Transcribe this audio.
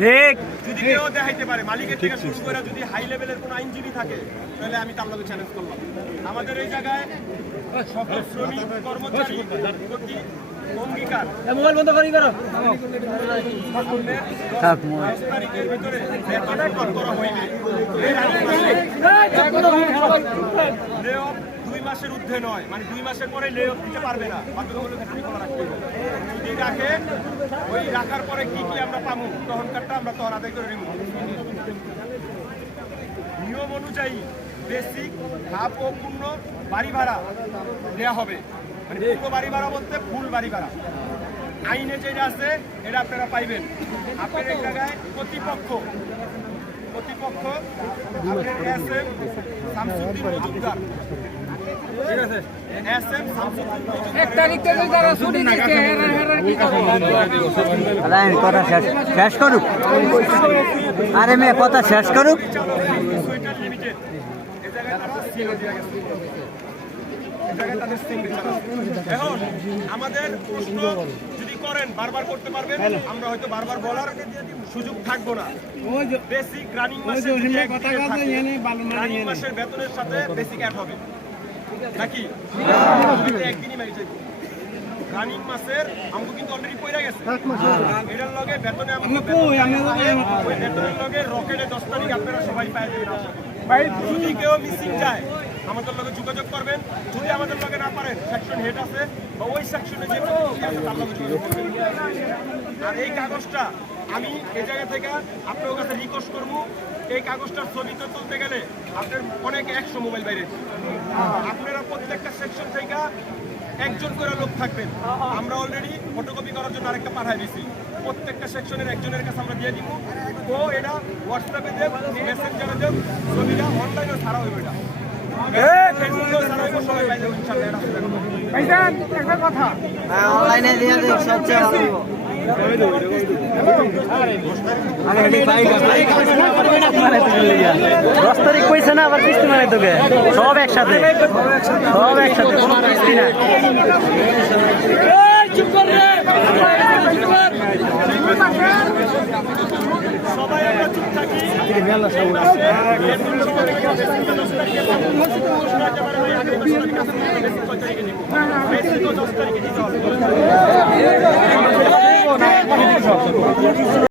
ঠিক যদি কেউ দেখাইতে পারে মালিকের থেকে শুরু করে যদি হাই লেভেলের কোনো আইনজীবী থাকে তাহলে আমি তার লগে চ্যালেঞ্জ করলাম। আমাদের এই জায়গায় সকল শ্রমিক কর্মচারী প্রতি অঙ্গীকার মোবাইল বন্ধ করি করো 10 তারিখের ভিতরে বেতন প্রদান করা হইবে। লে অফ 2 মাসের ঊর্ধ্বে নয়, মানে 2 মাসের পরে লে অফ দিতে পারবে না, বাধ্যতামূলক ফ্যাক্টরি খোলা রাখতে হবে। যদি রাখে ওই রাখার পরে কি কি আমরা পাবো তখনকারটা আমরা তখন আদায় করে নিব। নিয়ম অনুযায়ী বেসিক হাফ ও পূর্ণ বাড়ি ভাড়া দেওয়া হবে, মানে পুরো বাড়ি ভাড়া বলতে ফুল বাড়ি ভাড়া আইনে যেটা আছে এটা আপনারা পাইবেন। আপনার এক জায়গায় প্রতিপক্ষ আপনার এসএম শামসুদ্দিন মজুমদার, ঠিক আছে, এসএম শামসুদ্দিন মজুমদার 1 তারিখ থেকে যারা ছুটি দিচ্ছে এরা কি করবে? লাইন কথা শেষ করুক। আরে মেয়ে কথা শেষ করুক। সুইটার লিমিটেড এই জায়গায় তারা সিএল দিয়ে গেছে, এই জায়গায় তাদের সিগনেচার আছে। এখন আমাদের প্রশ্ন যদি করেন বারবার করতে পারবেন, আমরা হয়তো বারবার বলার সুযোগ থাকবো না। বেসিক রানিং মাসের রানিং মাসের বেতনের সাথে বেসিক অ্যাড হবে নাকি একদিনই মারি যাবে। রানিং মাসের আমাকে কিন্তু অলরেডি পয়রা গেছে, এটার লগে বেতনে ওই বেতনের লগে রকেটে 10 তারিখ আপনারা সবাই পাই যাবেন। যদি কেউ মিসিং যায় আমাদের লগে যোগাযোগ করবেন, যদি আমাদের লগে না পারেন সেকশন হেড আছে বা ওই সেকশনে যে প্রতিনিধি আছে তার লগে যোগাযোগ করবেন। আর এই কাগজটা আমি এই জায়গা থেকে আপনার কাছে রিকোয়েস্ট করবো, এই কাগজটার ছবি তো তুলতে গেলে আপনার অনেক 100 মোবাইল বাইরে, আপনারা প্রত্যেকটা সেকশন থেকে একজন করে লোক থাকবেন। আমরা অলরেডি ফটোকপি করার জন্য আরেকটা পাঠাই দিছি, প্রত্যেকটা সেকশনের একজনের কাছে আমরা দিয়ে দিব। তো এটা হোয়াটসঅ্যাপে দেব, মেসেঞ্জারে দেব, ছবিটা অনলাইনে ছাড়া হইব, এটা ফেসবুকেও ছাড়া হইব, সবাই পাই যাবো ইনশাআল্লাহ। অনলাইনে দিয়ে দেব সবচেয়ে ভালো। 10 তারিখ কইছে না আবার কিস্তি মানে তোকে সব একসাথে কোনো কিস্তি না। সবাই আমরা চুপ থাকি।